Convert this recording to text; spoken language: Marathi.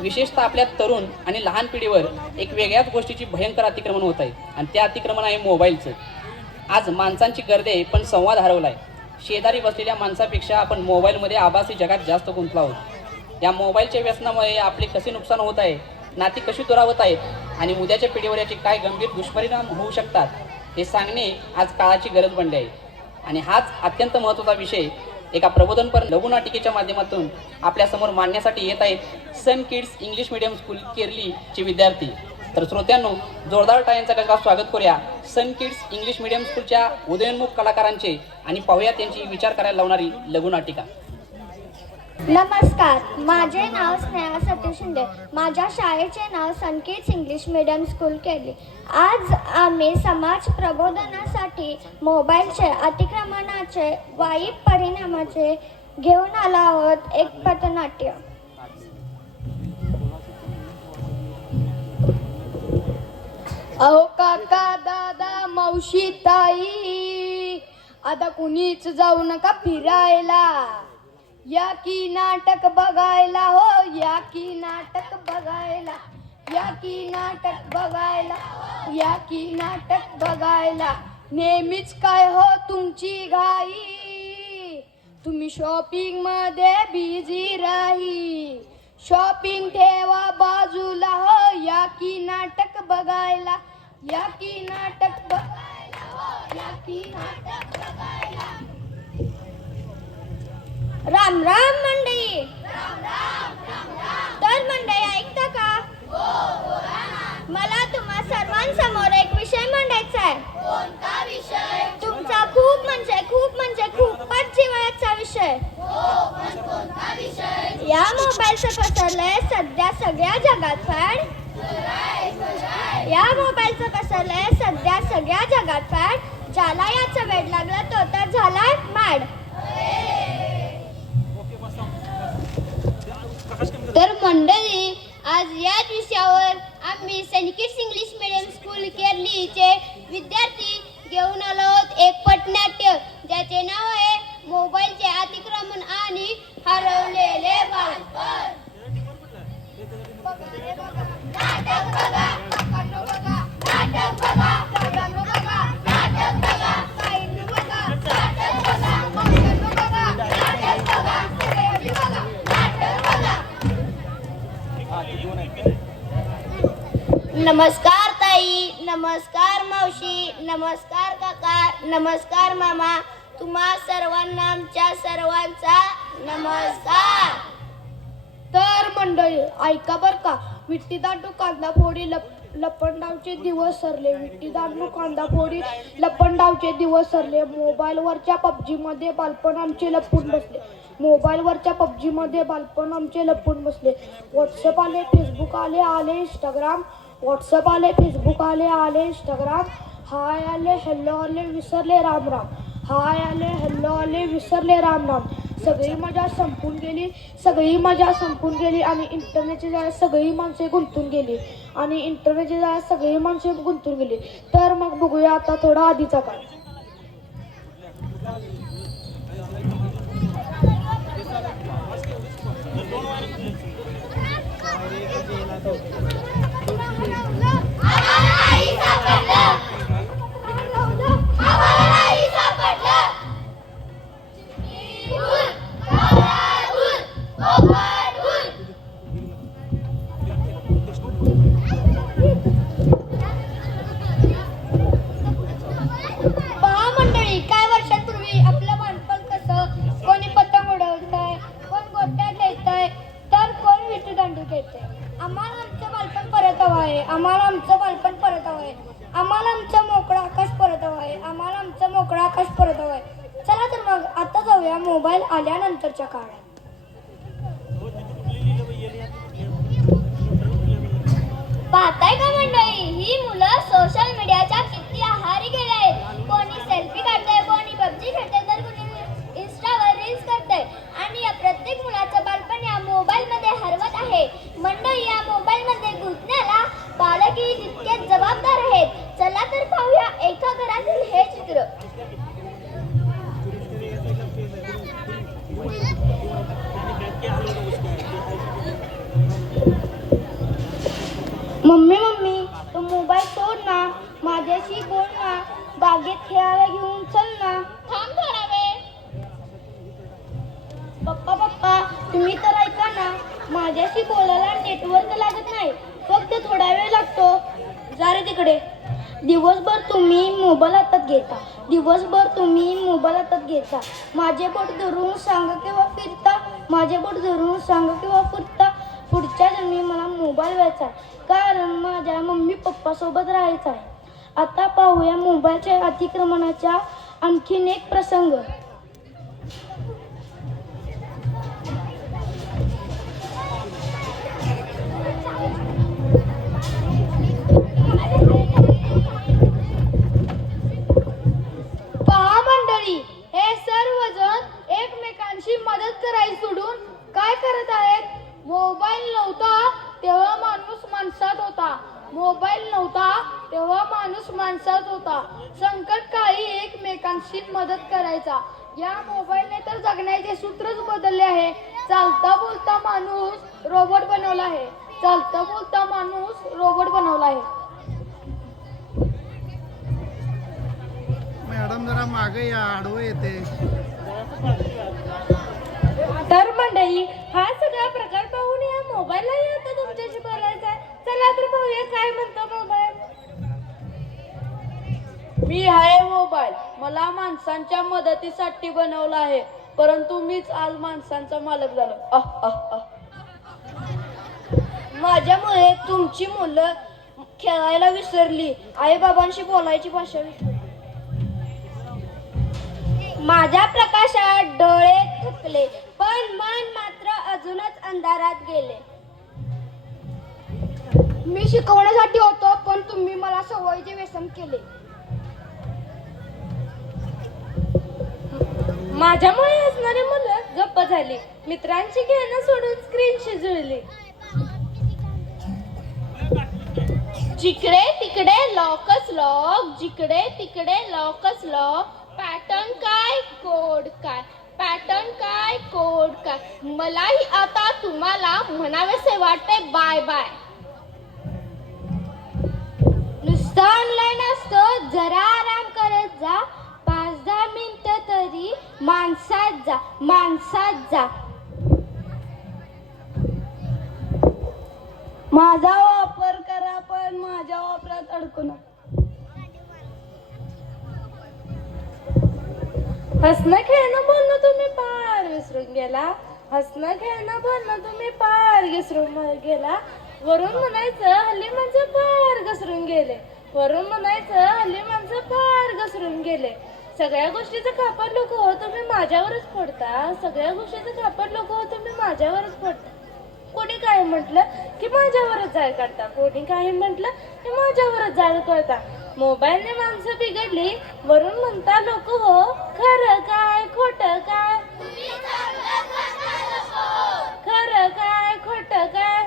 विशेषतः आपल्या तरुण आणि लहान पिढीवर एक वेगळ्याच गोष्टीची भयंकर अतिक्रमण होत आहे. आणि ते अतिक्रमण आहे मोबाईलचं. आज माणसांची गर्दी आहे पण संवाद हरवला आहे शेजारी बसलेल्या माणसापेक्षा आपण मोबाईलमध्ये आभासी जगात जास्त गुंतला आहोत. या मोबाईलच्या व्यसनामुळे आपले कसे नुकसान होत आहे नाती कशी दुरावत आहेत आणि उद्याच्या पिढीवर याचे काय गंभीर दुष्परिणाम होऊ शकतात हे सांगणे आज काळाची गरज बनली आहे. आणि हाच अत्यंत महत्त्वाचा विषय एका प्रबोधनपर लघुनाटिकेच्या माध्यमातून आपल्यासमोर मांडण्यासाठी येत आहेत Sun Kids English medium school केरलीचे विद्यार्थी. तर श्रोत्यांनो जोरदार टाळ्यांचा गजरात स्वागत करूया. सन किड्स इंग्लिश मिडियम स्कूलच्या उदयोन्मुख कलाकारांचे आणि पाहूया त्यांची विचार करायला लावणारी लघुनाटिका नमस्कार माझे नाव स्नेहा सतीश शिंदे. माझ्या शाळेचे नाव Sanket English medium school Keli. आज आम्ही समाज प्रबोधनासाठी मोबाईलचे अतिक्रमणाचे वाईट परिणामाचे घेऊन आलो आहोत एक पथनाट्य. अहो काका दादा मावशी ताई आता कुणीच जाऊ नका फिरायला. या की नाटक बघायला हो या की नाटक बघायला या की नाटक बघायला या की नाटक बघायला. नेहमीच काय हो तुमची घाई? तुम्ही शॉपिंगमध्ये बिझी राही. शॉपिंग ठेवा बाजूला हो या की नाटक बघायला या की नाटक बघायला हो या की नाटक राम राम मंडळी. तर मंडळी ऐकता का? मला तुम्हा सर्वांसमोर एक विषय मांडायचा आहे. कोणता विषय तुमचा खूप म्हणजे खूप म्हणजे खूपच जिव्हाळ्याचा विषय. विषय या मोबाईलचं पसरलंय सध्या सगळ्या जगात फॅड या मोबाईलचं पसरलंय सध्या सगळ्या जगात फॅड ज्याला याचं वेड लागलं तो तर झालाय मॅड तर मंडळी आज याच विषयावर आम्ही Sun Kids English medium school केरलीचे विद्यार्थी घेऊन आलो आहोत एक पटनाट्य ज्याचे नाव आहे मोबाईलचे अतिक्रमण आणि हरवलेले बालपण. नमस्कार ताई नमस्कार मावशी नमस्कार काका नमस्कार मामा. तुम्हा सर्वांना आमच्या सर्वांचा नमस्कार. तर मंडळी ऐका बर का. विट्टी दांडू कांदा फोडी लप लपंडावचे दिवस सरले. विट्टी दांडू कांदा फोडी लपंडावचे दिवस सरले. मोबाईलवरच्या पबजीमध्ये बालपण आमचे लपून बसले. मोबाईलवरच्या पबजीमध्ये बालपण आमचे लपून बसले. व्हॉट्सअप आले फेसबुक आले आले इंस्टाग्राम व्हॉट्सअप आले फेसबुक आले आले इंस्टाग्राम हाय आले हॅलो आले विसरले राम राम. हाय आले हॅलो आले विसरले राम राम. सगळी मजा संपून गेली सगळी मजा संपून गेली आणि इंटरनेटच्या जाळ्यात सगळी माणसे गुंतून गेली. आणि इंटरनेटच्या जाळ्यात सगळी माणसे गुंतून गेली. तर मग बघूया आता थोडा आधीचा काळ. आकाश परत चला तर मग आता जाऊया मोबाईल आल्यानंतरच्या काळात. पाहताय का मंडळी? ही मुलं सोशल मीडियाच्या किती आहारी गेले कोणी सेल्फी काढतंय कोणी पबजी खेळते तर माझ्याशी बोलायला नेटवर्क लागत नाही. फक्त थोडा वेळ लागतो. जा रे तिकडे. दिवसभर तुम्ही मोबाईल हातात घेता. दिवसभर तुम्ही मोबाईल हातात घेता. माझे बोट धरून सांगा किंवा फिरता. माझे बोट धरून सांगा किंवा फिरता पुढच्या जन्मी मला मोबाईल व्हायचा कारण माझ्या मम्मी पप्पासोबत राहायचा राहायचं आहे. आता पाहूया मोबाईलच्या अतिक्रमणाच्या आणखीन एक प्रसंग. मोबाईल नव्हता तेव्हा माणूस माणसात होता. संकट काळी एकमेकांशी मदत करायचा. या मोबाईलने तर जगण्याचे सूत्रच बदलले आहे. चालता बोलता माणूस रोबोट बनवला आहे. चालता बोलता माणूस रोबोट बनवला आहे. मॅडम जरा मागे या आडवं येते. तर मंडळी हा सगळा प्रकार पाहून या मोबाईललाही आता तुमच्याशी चला तर पाहूया काय म्हणतो मोबाईल. मी आहे मोबाईल. मला माणसांच्या मदतीसाठी बनवला आहे. परंतु मीच आज माणसांचा मालक झालो. माझ्यामुळे तुमची मुलं खेळायला विसरली. आई बाबांशी बोलायची भाषा माझ्या प्रकाशात डोळे थकले पण मन मात्र अजूनच अंधारात गेले. मी शिकवण्यासाठी होतो पण तुम्ही मला सवयीचे व्यसन केले. माझ्यामुळे हसणारी मुलं गप्प झाली. मित्रांची घेणं सोडून स्क्रीनशी जुळली. जिकडे तिकडे लॉकच लॉक जिकडे तिकडे लॉकच लॉक पॅटर्न काय कोड काय पॅटर्न काय कोड काय. मलाही आता तुम्हाला म्हणावेसे वाटते बाय बाय ऑनलाईन असतं. जरा आराम करत जा. पाच दहा मिनटं तरी माणसात जा. माणसात जा. माझा वापर करा पण माझ्या वापरात अडकू नका. हसणं खेळणं बोलणं तुम्ही पार विसरून गेला. हसणं खेळणं बोलणं तुम्ही पार विसरून गेला. वरून म्हणायचं हल्ली म्हणजे पार घसरून गेले. वरून म्हणायचं हल्ली माणसं फार घसरून गेले. सगळ्या गोष्टीचं खापर लोक हो तुम्ही माझ्यावरच पडता. सगळ्या गोष्टीचं खापर लोक हो तुम्ही माझ्यावरच पडता. कोणी काय म्हटलं की माझ्यावरच जाळ काढता? कोणी काय म्हटलं की माझ्यावरच जाळ करता मोबाईलने माणसं बिघडली. वरून म्हणता लोक हो खरं काय खोट काय? खरं काय खोट काय?